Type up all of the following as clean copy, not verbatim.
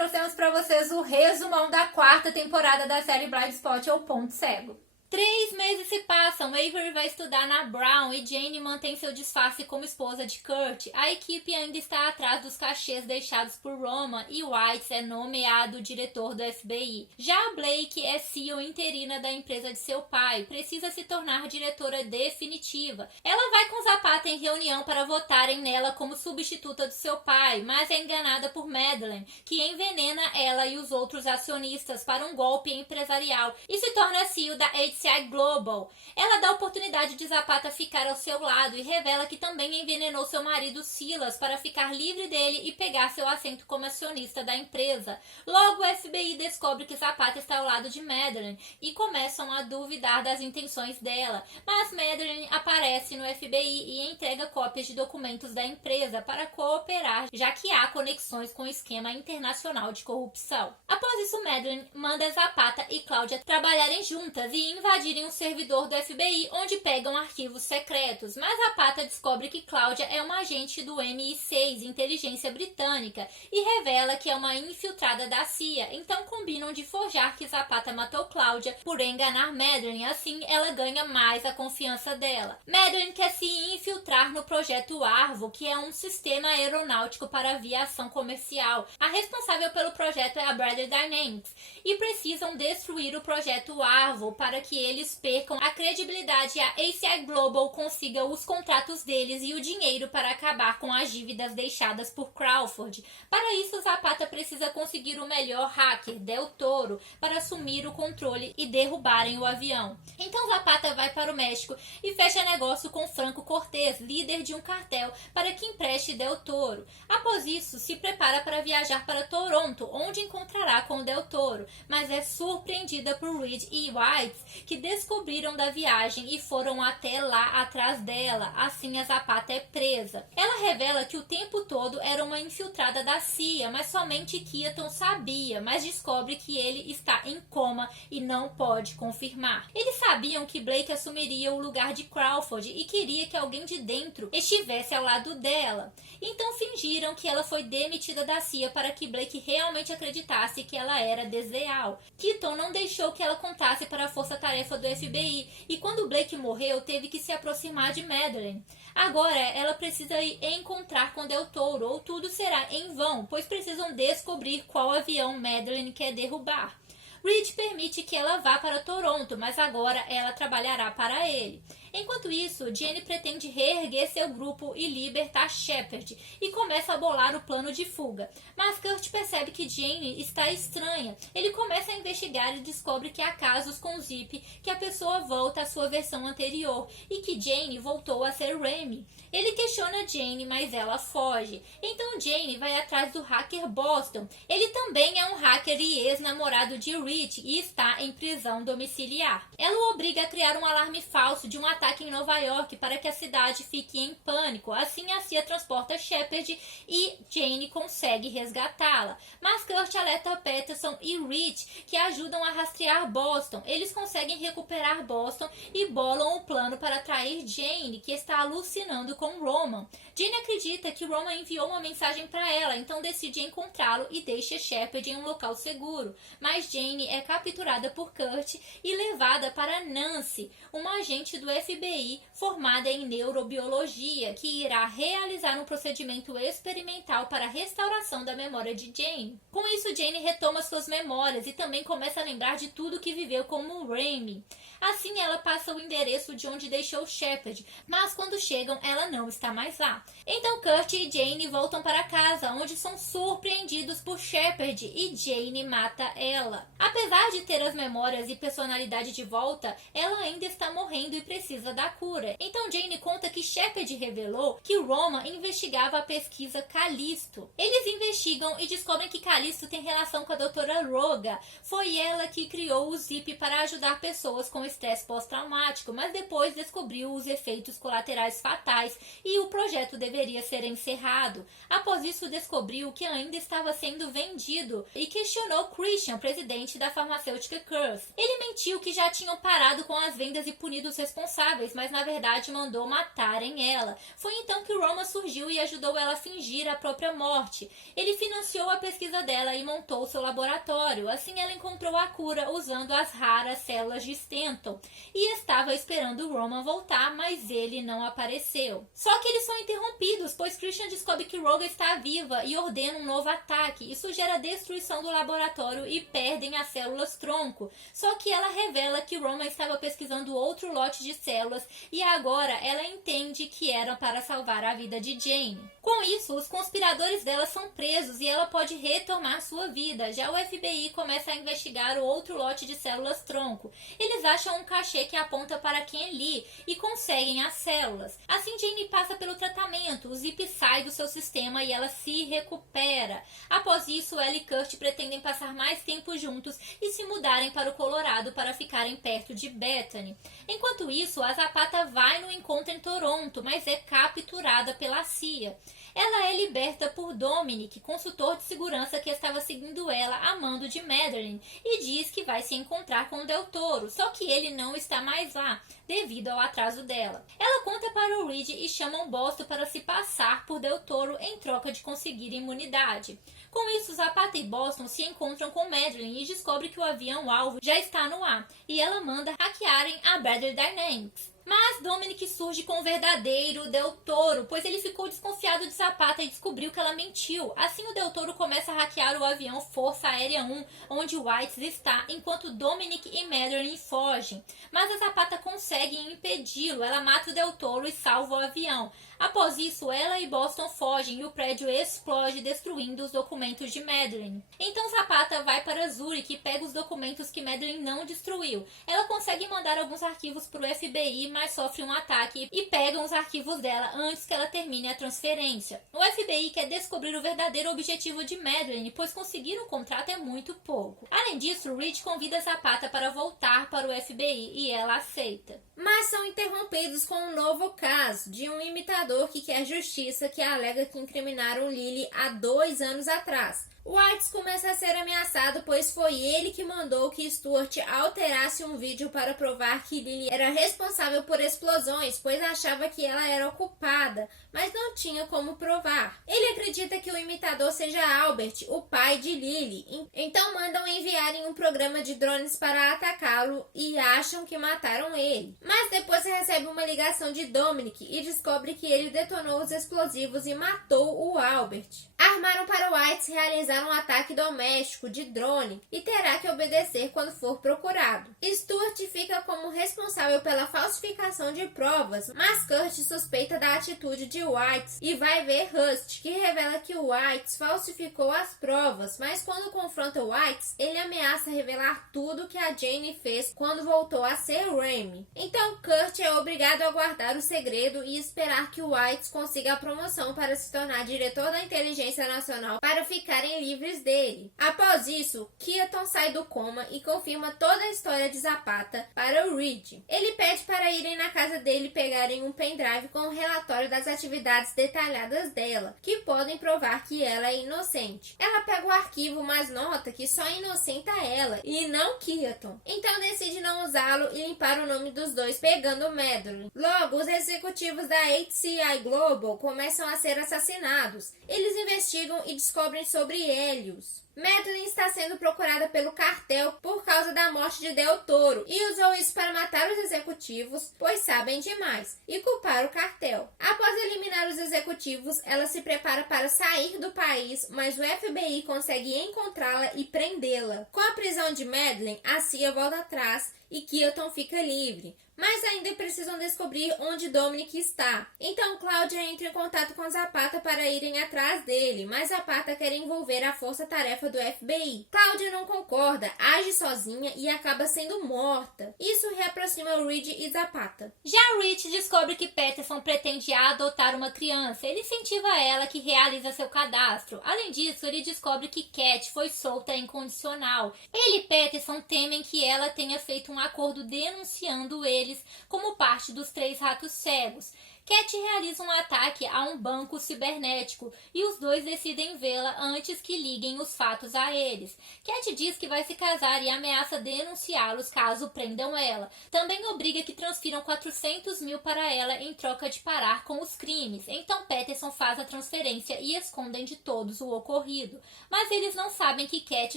trouxemos para vocês o resumão da 4ª temporada da série Blind Spot ou Ponto Cego. 3 meses se passam, Avery vai estudar na Brown e Jane mantém seu disfarce como esposa de Kurt. A equipe ainda está atrás dos cachês deixados por Roman e White é nomeado diretor do FBI. Já Blake é CEO interina da empresa de seu pai, precisa se tornar diretora definitiva. Ela vai com Zapata em reunião para votarem nela como substituta do seu pai, mas é enganada por Madeleine, que envenena ela e os outros acionistas para um golpe empresarial e se torna CEO da HCI Global. Ela dá a oportunidade de Zapata ficar ao seu lado e revela que também envenenou seu marido Silas para ficar livre dele e pegar seu assento como acionista da empresa. Logo, o FBI descobre que Zapata está ao lado de Madeleine e começam a duvidar das intenções dela, mas Madeleine aparece no FBI e entrega cópias de documentos da empresa para cooperar, já que há conexões com o esquema internacional de corrupção. Após isso, Madeleine manda Zapata e Cláudia trabalharem juntas e invadirem um servidor do FBI, onde pegam arquivos secretos, mas Zapata descobre que Cláudia é uma agente do MI6, inteligência britânica, e revela que é uma infiltrada da CIA, então combinam de forjar que Zapata matou Cláudia por enganar Madeleine, assim ela ganha mais a confiança dela. Madeleine quer se infiltrar no projeto Arvo, que é um sistema aeronáutico para aviação comercial. A responsável pelo projeto é a Bradley Dynamics, e precisam destruir o projeto Arvo para que eles percam a credibilidade e a HCI Global consiga os contratos deles e o dinheiro para acabar com as dívidas deixadas por Crawford. Para isso, Zapata precisa conseguir o melhor hacker, Del Toro, para assumir o controle e derrubarem o avião. Então Zapata vai para o México e fecha negócio com Franco Cortés, líder de um cartel, para que empreste Del Toro. Após isso, se prepara para viajar para Toronto, onde encontrará com Del Toro, mas é surpreendida por Reed e White, que descobriram da viagem e foram até lá atrás dela. Assim, a Zapata é presa. Ela revela que o tempo todo era uma infiltrada da CIA, mas somente Keaton sabia, mas descobre que ele está em coma e não pode confirmar. Eles sabiam que Blake assumiria o lugar de Crawford e queria que alguém de dentro estivesse ao lado dela. Então fingiram que ela foi demitida da CIA para que Blake realmente acreditasse que ela era desleal. Keaton não deixou que ela contasse para a força-tarefa do FBI e quando Blake morreu teve que se aproximar de Madeleine. Agora ela precisa ir encontrar com Del Toro ou tudo será em vão, pois precisam descobrir qual avião Madeleine quer derrubar. Reed permite que ela vá para Toronto, mas agora ela trabalhará para ele. Enquanto isso, Jane pretende reerguer seu grupo e libertar Shepard e começa a bolar o plano de fuga. Mas Kurt percebe que Jane está estranha. Ele começa a investigar e descobre que há casos com Zip, que a pessoa volta à sua versão anterior e que Jane voltou a ser Remy. Ele questiona Jane, mas ela foge. Então Jane vai atrás do hacker Boston. Ele também é um hacker e ex-namorado de Rich e está em prisão domiciliar. Ela o obriga a criar um alarme falso de um ataque em Nova York para que a cidade fique em pânico. Assim, a CIA transporta Shepard e Jane consegue resgatá-la. Mas Kurt alerta Peterson e Rich, que ajudam a rastrear Boston. Eles conseguem recuperar Boston e bolam o plano para atrair Jane, que está alucinando com Roman. Jane acredita que Roman enviou uma mensagem para ela, então decide encontrá-lo e deixa Shepard em um local seguro. Mas Jane é capturada por Kurt e levada para Nancy, uma agente do FBI formada em neurobiologia, que irá realizar um procedimento experimental para a restauração da memória de Jane. Com isso, Jane retoma suas memórias e também começa a lembrar de tudo que viveu como Remy. Assim, ela passa o endereço de onde deixou Shepard, mas quando chegam, ela não está mais lá. Então, Kurt e Jane voltam para casa, onde são surpreendidos por Shepard e Jane mata ela. Apesar de ter as memórias e personalidade de volta, ela ainda está morrendo e precisa da cura. Então Jane conta que Shepard revelou que Roman investigava a pesquisa Callisto. Eles investigam e descobrem que Callisto tem relação com a doutora Roga. Foi ela que criou o Zip para ajudar pessoas com estresse pós-traumático, mas depois descobriu os efeitos colaterais fatais e o projeto deveria ser encerrado. Após isso, descobriu que ainda estava sendo vendido e questionou Christian, presidente da farmacêutica Curse. Ele mentiu que já tinham parado com as vendas e punido os responsáveis, responsáveis, mas na verdade mandou matarem ela. Foi então que Roman surgiu e ajudou ela a fingir a própria morte. Ele financiou a pesquisa dela e montou seu laboratório. Assim ela encontrou a cura usando as raras células de Stanton e estava esperando Roman voltar, mas ele não apareceu. Só que eles são interrompidos, pois Christian descobre que Rogue está viva e ordena um novo ataque. Isso gera a destruição do laboratório e perdem as células tronco. Só que ela revela que Roman estava pesquisando outro lote de células e agora ela entende que eram para salvar a vida de Jane. Com isso, os conspiradores dela são presos e ela pode retomar sua vida. Já o FBI começa a investigar o outro lote de células tronco. Eles acham um cachê que aponta para Ken Lee e conseguem as células. Assim, Jane passa pelo tratamento, o Zip sai do seu sistema e ela se recupera. Após isso, ela e Kurt pretendem passar mais tempo juntos e se mudarem para o Colorado para ficarem perto de Bethany. Enquanto isso, a Zapata vai no encontro em Toronto, mas é capturada pela CIA. Ela é liberta por Dominic, consultor de segurança que estava seguindo ela a mando de Madeline, e diz que vai se encontrar com Del Toro, só que ele não está mais lá, devido ao atraso dela. Ela conta para o Reed e chama Boston para se passar por Del Toro em troca de conseguir imunidade. Com isso, Zapata e Boston se encontram com Madeline e descobre que o avião-alvo já está no ar, e ela manda hackearem a Bradley Dynamics. Mas Dominic surge com o verdadeiro Del Toro, pois ele ficou desconfiado de Zapata e descobriu que ela mentiu. Assim, o Del Toro começa a hackear o avião Força Aérea 1, onde Whites está, enquanto Dominic e Madeline fogem. Mas a Zapata consegue impedi-lo, ela mata o Del Toro e salva o avião. Após isso, ela e Boston fogem e o prédio explode, destruindo os documentos de Madeline. Então Zapata vai para Zurich e pega os documentos que Madeline não destruiu. Ela consegue mandar alguns arquivos para o FBI, mas sofre um ataque e pegam os arquivos dela antes que ela termine a transferência. O FBI quer descobrir o verdadeiro objetivo de Madeline, pois conseguir um contrato é muito pouco. Além disso, Reed convida Zapata para voltar para o FBI e ela aceita. Mas são interrompidos com um novo caso de um imitador que quer justiça que alega que incriminaram Lily há 2 anos atrás. Whites começa a ser ameaçado, pois foi ele que mandou que Stuart alterasse um vídeo para provar que Lily era responsável por explosões, pois achava que ela era a culpada, mas não tinha como provar. Ele acredita que o imitador seja Albert, o pai de Lily, então mandam enviarem um programa de drones para atacá-lo e acham que mataram ele. Mas depois recebe uma ligação de Dominic e descobre que ele detonou os explosivos e matou o Albert. Armaram para Whites realizar um ataque doméstico de drone e terá que obedecer quando for procurado. Stuart fica como responsável pela falsificação de provas, mas Kurt suspeita da atitude de Whites e vai ver Rust, que revela que Whites falsificou as provas, mas quando confronta Whites, ele ameaça revelar tudo que a Jane fez quando voltou a ser Remy. Então Kurt é obrigado a guardar o segredo e esperar que Whites consiga a promoção para se tornar diretor da inteligência nacional para ficarem livres dele. Após isso, Keaton sai do coma e confirma toda a história de Zapata para o Reed. Ele pede para irem na casa dele pegarem um pendrive com o relatório das atividades detalhadas dela, que podem provar que ela é inocente. Ela pega o arquivo, mas nota que só inocenta ela e não Keaton. Então decide não usá-lo e limpar o nome dos dois, pegando Madeline. Logo, os executivos da HCI Global começam a ser assassinados. Eles investigam e descobrem sobre Helios. Madeline está sendo procurada pelo cartel por causa da morte de Del Toro e usou isso para matar os executivos, pois sabem demais, e culpar o cartel. Após eliminar os executivos, ela se prepara para sair do país, mas o FBI consegue encontrá-la e prendê-la. Com a prisão de Madeline, a CIA volta atrás e Keaton fica livre. Mas ainda precisam descobrir onde Dominic está. Então Claudia entra em contato com Zapata para irem atrás dele, mas Zapata quer envolver a força-tarefa do FBI. Claudia não concorda, age sozinha e acaba sendo morta. Isso reaproxima Reed e Zapata. Já Reed descobre que Peterson pretende adotar uma criança. Ele incentiva ela que realiza seu cadastro. Além disso, ele descobre que Cat foi solta incondicional. Ele e Peterson temem que ela tenha feito um acordo denunciando eles como parte dos 3 ratos cegos. Cat realiza um ataque a um banco cibernético e os dois decidem vê-la antes que liguem os fatos a eles. Cat diz que vai se casar e ameaça denunciá-los caso prendam ela. Também obriga que transfiram 400 mil para ela em troca de parar com os crimes. Então Peterson faz a transferência e escondem de todos o ocorrido. Mas eles não sabem que Cat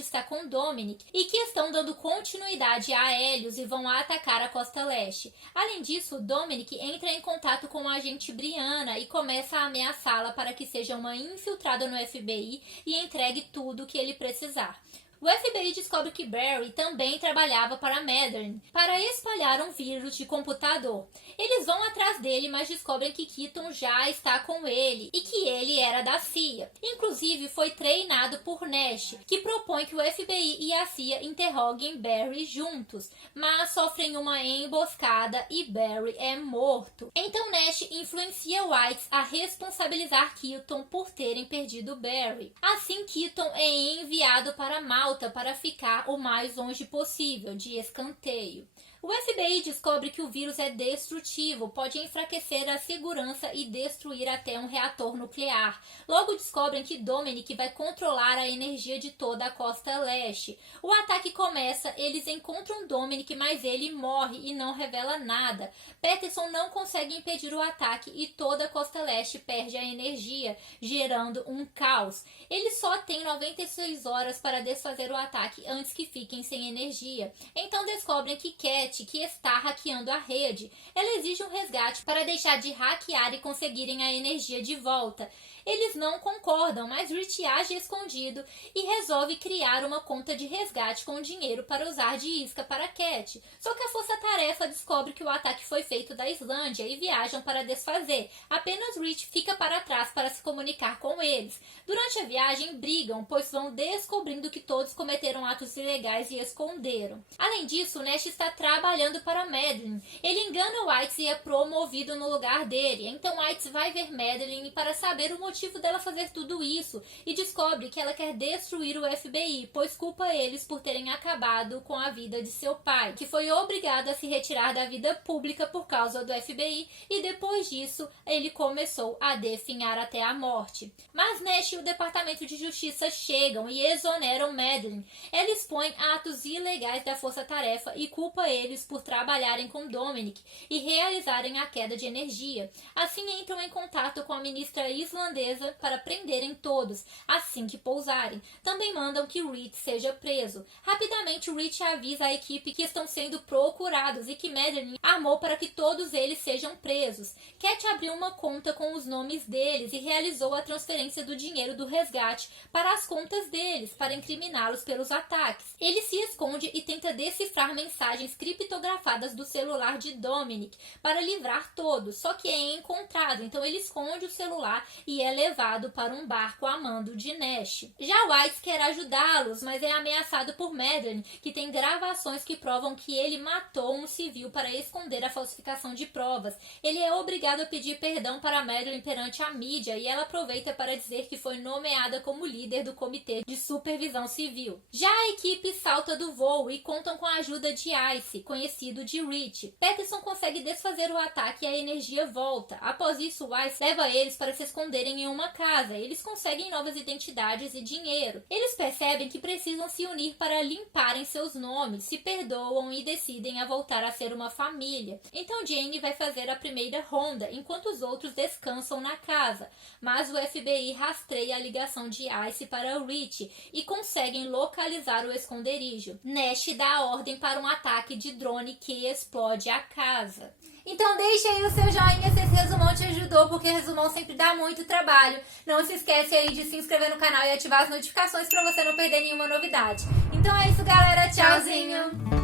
está com Dominic e que estão dando continuidade a Helios e vão atacar a Costa Leste. Além disso, Dominic entra em contato com a agente Brianna e começa a ameaçá-la para que seja uma infiltrada no FBI e entregue tudo o que ele precisar. O FBI descobre que Barry também trabalhava para Madeline, para espalhar um vírus de computador. Eles vão atrás dele, mas descobrem que Keaton já está com ele e que ele era da CIA. Inclusive, foi treinado por Nash, que propõe que o FBI e a CIA interroguem Barry juntos, mas sofrem uma emboscada e Barry é morto. Então Nash influencia Whites a responsabilizar Keaton por terem perdido Barry. Assim, Keaton é enviado para Malta para ficar o mais longe possível, de escanteio. O FBI descobre que o vírus é destrutivo, pode enfraquecer a segurança e destruir até um reator nuclear. Logo descobrem que Dominic vai controlar a energia de toda a Costa Leste. O ataque começa, eles encontram Dominic, mas ele morre e não revela nada. Peterson não consegue impedir o ataque e toda a Costa Leste perde a energia, gerando um caos. Eles só têm 96 horas para desfazer o ataque antes que fiquem sem energia. Então descobrem que Cat, que está hackeando a rede. Ela exige um resgate para deixar de hackear e conseguirem a energia de volta. Eles não concordam, mas Rich age escondido e resolve criar uma conta de resgate com dinheiro para usar de isca para Cat. Só que a força-tarefa descobre que o ataque foi feito da Islândia e viajam para desfazer. Apenas Rich fica para trás para se comunicar com eles. Durante a viagem, brigam, pois vão descobrindo que todos cometeram atos ilegais e esconderam. Além disso, Nash está trabalhando para Madeline. Ele engana Whites e é promovido no lugar dele. Então Whites vai ver Madeline para saber o motivo dela fazer tudo isso e descobre que ela quer destruir o FBI, pois culpa eles por terem acabado com a vida de seu pai, que foi obrigado a se retirar da vida pública por causa do FBI e depois disso ele começou a definhar até a morte. Mas Nash e o Departamento de Justiça chegam e exoneram Madeline. Ela expõe atos ilegais da força-tarefa e culpa eles por trabalharem com Dominic e realizarem a queda de energia. Assim entram em contato com a ministra islandesa para prenderem todos assim que pousarem. Também mandam que Rich seja preso. Rapidamente Rich avisa a equipe que estão sendo procurados e que Madeline armou para que todos eles sejam presos. Cat abriu uma conta com os nomes deles e realizou a transferência do dinheiro do resgate para as contas deles, para incriminá-los pelos ataques. Ele se esconde e tenta decifrar mensagens criptografadas do celular de Dominic para livrar todos, só que é encontrado, então ele esconde o celular e é levado para um barco a mando de Nash. Já White quer ajudá-los, mas é ameaçado por Madeline, que tem gravações que provam que ele matou um civil para esconder a falsificação de provas. Ele é obrigado a pedir perdão para Madeline perante a mídia e ela aproveita para dizer que foi nomeada como líder do Comitê de Supervisão Civil. Já a equipe salta do voo e contam com a ajuda de Ice, conhecido de Rich. Peterson consegue desfazer o ataque e a energia volta. Após isso, Ice leva eles para se esconderem em uma casa. Eles conseguem novas identidades e dinheiro. Eles percebem que precisam se unir para limparem seus nomes, se perdoam e decidem a voltar a ser uma família. Então Jane vai fazer a primeira ronda, enquanto os outros descansam na casa. Mas o FBI rastreia a ligação de Ice para o Rich e conseguem localizar o esconderijo. Nash dá a ordem para um ataque de drone que explode a casa. Então deixa aí o seu joinha se esse resumão te ajudou, porque resumão sempre dá muito trabalho. Não se esquece aí de se inscrever no canal e ativar as notificações para você não perder nenhuma novidade. Então é isso, galera. Tchauzinho!